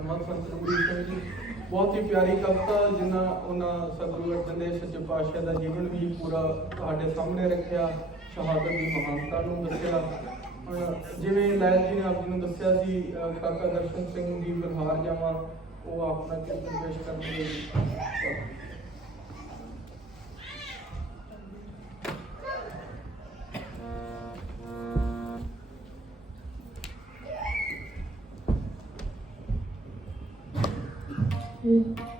ਧੰਨਵਾਦ ਸੰਤ ਰਘੁਵੀਰ ਸਿੰਘ ਜੀ। ਬਹੁਤ ਹੀ ਪਿਆਰੀ ਕਵਿਤਾ ਜਿਨ੍ਹਾਂ ਉਹਨਾਂ ਸਤਿਗੁਰੂ ਅਰਜਨ ਦੇਵ ਸੱਚੇ ਪਾਤਸ਼ਾਹ ਦਾ ਜੀਵਨ ਵੀ ਪੂਰਾ ਤੁਹਾਡੇ ਸਾਹਮਣੇ ਰੱਖਿਆ, ਸ਼ਹਾਦਤ ਦੀ ਮਹਾਨਤਾ ਨੂੰ ਦੱਸਿਆ। ਜਿਵੇਂ ਲੈਲ ਜੀ ਨੇ ਆਪ ਜੀ ਨੂੰ ਦੱਸਿਆ ਸੀ ਕਾਕਾ ਦਰਸ਼ਨ ਸਿੰਘ ਦੀ ਬਰਹਾਰ ਜਾਵਾਂ, ਉਹ ਆਪਣਾ ਕੀਰਤਨ ਪੇਸ਼ ਕਰਨਗੇ 嗯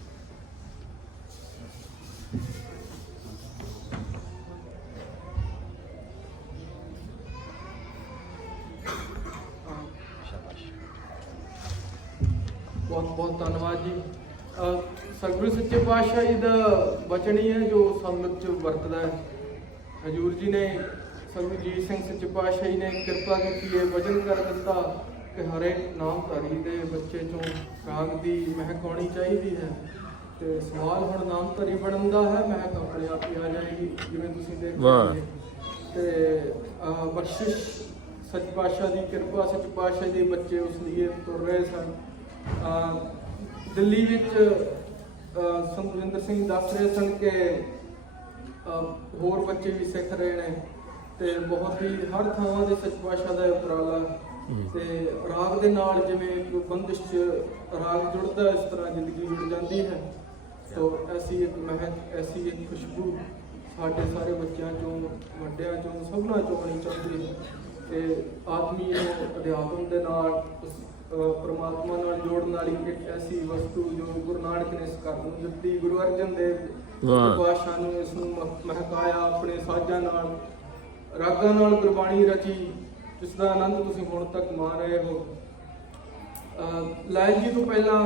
ਬਹੁਤ ਬਹੁਤ ਧੰਨਵਾਦ ਜੀ। ਸਤਿਗੁਰੂ ਸੱਚੇ ਪਾਤਸ਼ਾਹ ਜੀ ਦਾ ਬਚਨ ਹੀ ਹੈ ਜੋ ਸੰਗਤ ਚ ਵਰਤਦਾ ਹੈ। ਹਜੂਰ ਜੀ ਨੇ ਸਤਿਗੁਰੂ ਜੀ ਸਿੰਘ ਸੱਚੇ ਪਾਤਸ਼ਾਹ ਜੀ ਨੇ ਕਿਰਪਾ ਕੀਤੀ ਹੈ ਵਚਨ ਕਰ ਦਿੱਤਾ ਕਿ ਹਰੇਕ ਨਾਮਧਾਰੀ ਦੇ ਬੱਚੇ ਚੋਂ ਰਾਗ ਦੀ ਮਹਿਕ ਆਉਣੀ ਚਾਹੀਦੀ ਹੈ ਤੇ ਸਵਾਲ ਹੁਣ ਨਾਮਧਾਰੀ ਬਣਨ ਦਾ ਹੈ ਮਹਿਕ ਆਪਣੇ ਆਪ ਹੀ ਆ ਜਾਏਗੀ ਜਿਵੇਂ ਤੁਸੀਂ ਦੇਖ ਵਾਹ। ਤੇ ਬਖਸ਼ਿਸ਼ ਸੱਚ ਪਾਤਸ਼ਾਹ ਦੀ ਕਿਰਪਾ ਸੱਚ ਪਾਤਸ਼ਾਹ ਦੇ ਬੱਚੇ ਉਸ ਲਈ ਤੁਰ ਰਹੇ ਸਨ। ਦਿੱਲੀ ਵਿੱਚ ਅਹ ਸੁਖਵਿੰਦਰ ਸਿੰਘ ਦੱਸ ਰਹੇ ਸਨ ਕਿ ਹੋਰ ਬੱਚੇ ਵੀ ਸਿੱਖ ਰਹੇ ਨੇ ਤੇ ਬਹੁਤ ਹੀ ਹਰ ਥਾਂ ਦੇ ਸੱਚ ਪਾਤਸ਼ਾਹ ਦਾ ਉਪਰਾਲਾ ਤੇ ਰਾਗ ਦੇ ਨਾਲ ਜਿਵੇਂ ਇੱਕ ਬੰਦਿਸ਼ ਚ ਰਾਗ ਜੁੜਦਾ ਇਸ ਤਰ੍ਹਾਂ ਜ਼ਿੰਦਗੀ ਜੁੜ ਜਾਂਦੀ ਹੈ। ਤੋ ਐਸੀ ਇੱਕ ਮਹਿਕ ਐਸੀ ਇੱਕ ਖੁਸ਼ਬੂ ਸਾਡੇ ਸਾਰੇ ਬੱਚਿਆਂ ਚੋਂ ਵੱਡਿਆਂ ਚੋਂ ਸਭਨਾਂ ਚੋਂ ਆਉਣੀ ਚਾਹੀਦੀ ਹੈ। ਤੇ ਆਦਮੀ ਨੂੰ ਅਧਿਆਤਮ ਦੇ ਨਾਲ ਪ੍ਰਮਾਤਮਾ ਨਾਲ ਜੋੜਨ ਵਾਲੀ ਇੱਕ ਐਸੀ ਵਸਤੂ ਜੋ ਗੁਰੂ ਨਾਨਕ ਨੇ ਇਸ ਘਰ ਨੂੰ ਦਿੱਤੀ ਗੁਰੂ ਅਰਜਨ ਦੇਵ। ਪਾਤਸ਼ਾਹ ਨੂੰ ਇਸ ਨੂੰ ਮਹਿਕਾਇਆ ਆਪਣੇ ਸਾਜ਼ਾਂ ਨਾਲ ਰਾਗਾਂ ਨਾਲ ਗੁਰਬਾਣੀ ਰਚੀ ਜਿਸ ਦਾ ਆਨੰਦ ਤੁਸੀਂ ਹੁਣ ਤੱਕ ਮਾਣ ਰਹੇ ਹੋ ਲਾਇਲ ਜੀ ਤੋਂ ਪਹਿਲਾਂ